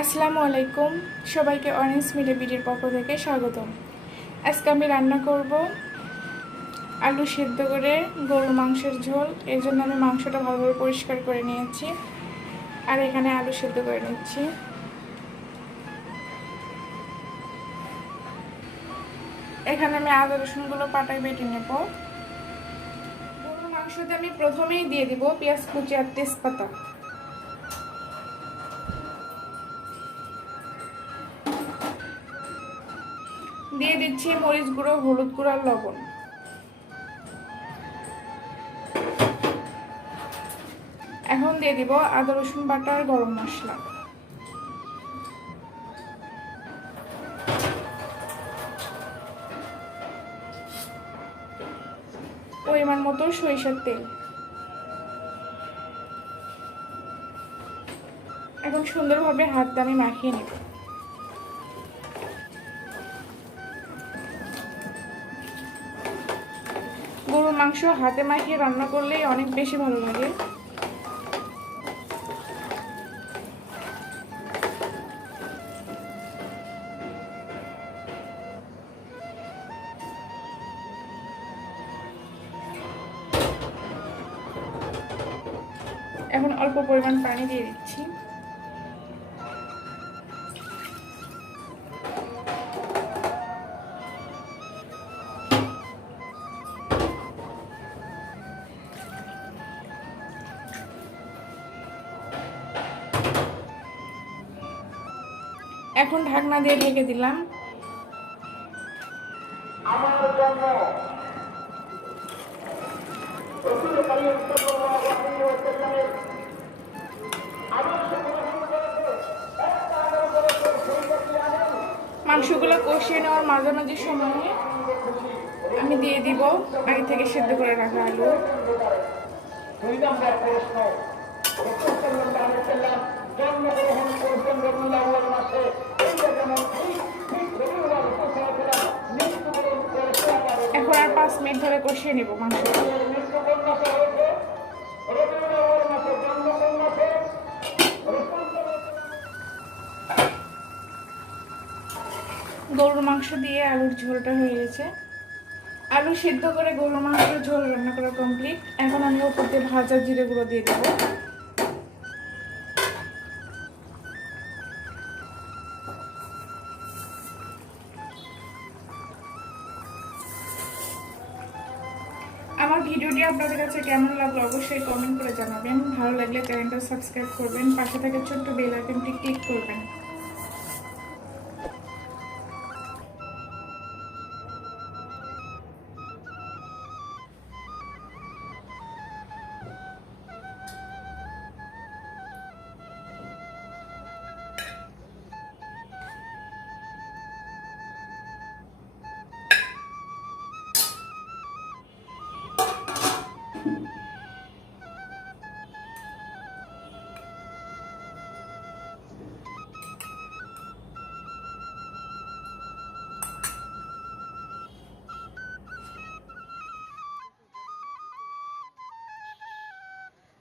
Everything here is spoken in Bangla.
আসসালামু আলাইকুম, সবাইকে অরেঞ্জ মিডিয়া বিডির পক্ষ থেকে স্বাগতম। আজকে আমি রান্না করব আলু সিদ্ধ করে গরুর মাংসের ঝোল। এর জন্য আমি মাংসটা ভালোভাবে পরিষ্কার করে নিয়েছি আর এখানে আলু সিদ্ধ করে নিচ্ছি। এখানে আমি আদা রসুনগুলো পাটায় বেটে নেব। গরুর মাংসতে আমি প্রথমেই দিয়ে দিব পেঁয়াজ কুচি আর তেজপাতা। দিয়ে দিচ্ছি মরিচ গুঁড়ো, হলুদ গুঁড়ো আর লবণ। এখন দিয়ে দিব আদা রসুন বাটা আর গরম মশলা। পরিমাণ মতো সরিষার তেল। এখন সুন্দরভাবে হাত দিয়ে আমি মাখিয়ে নেব। গরুর মাংস হাতে মাখিয়ে রান্না করলেই অনেক বেশি ভালো লাগে। এখন অল্প পরিমাণ পানি দিয়ে দিচ্ছি। এখন ঢাকনা দিয়ে ঢেকে দিলাম। মাংসগুলো কষিয়ে নেওয়ার মাঝামাঝি সময়ে আমি দিয়ে দিব আগে থেকে সেদ্ধ করে রাখা আলু। এখন আর 5 মিনিট ধরে কষিয়ে নেব মাংস। গরুর মাংস দিয়ে আলুর ঝোলটা হয়ে গেছে। আলু সিদ্ধ করে গরুর মাংসের ঝোল রান্না করা কমপ্লিট। এখন আমি উপর দিয়ে ভাজা জিরে গুঁড়ো দিয়ে দেবো। আমার ভিডিওটি আপনাদের কাছে কেমন লাগলো অবশ্যই কমেন্ট করে জানাবেন। ভালো লাগলে চ্যানেলটা সাবস্ক্রাইব করবেন, পাশে থাকা ছোট্ট বেল আইকনটি ক্লিক করবেন।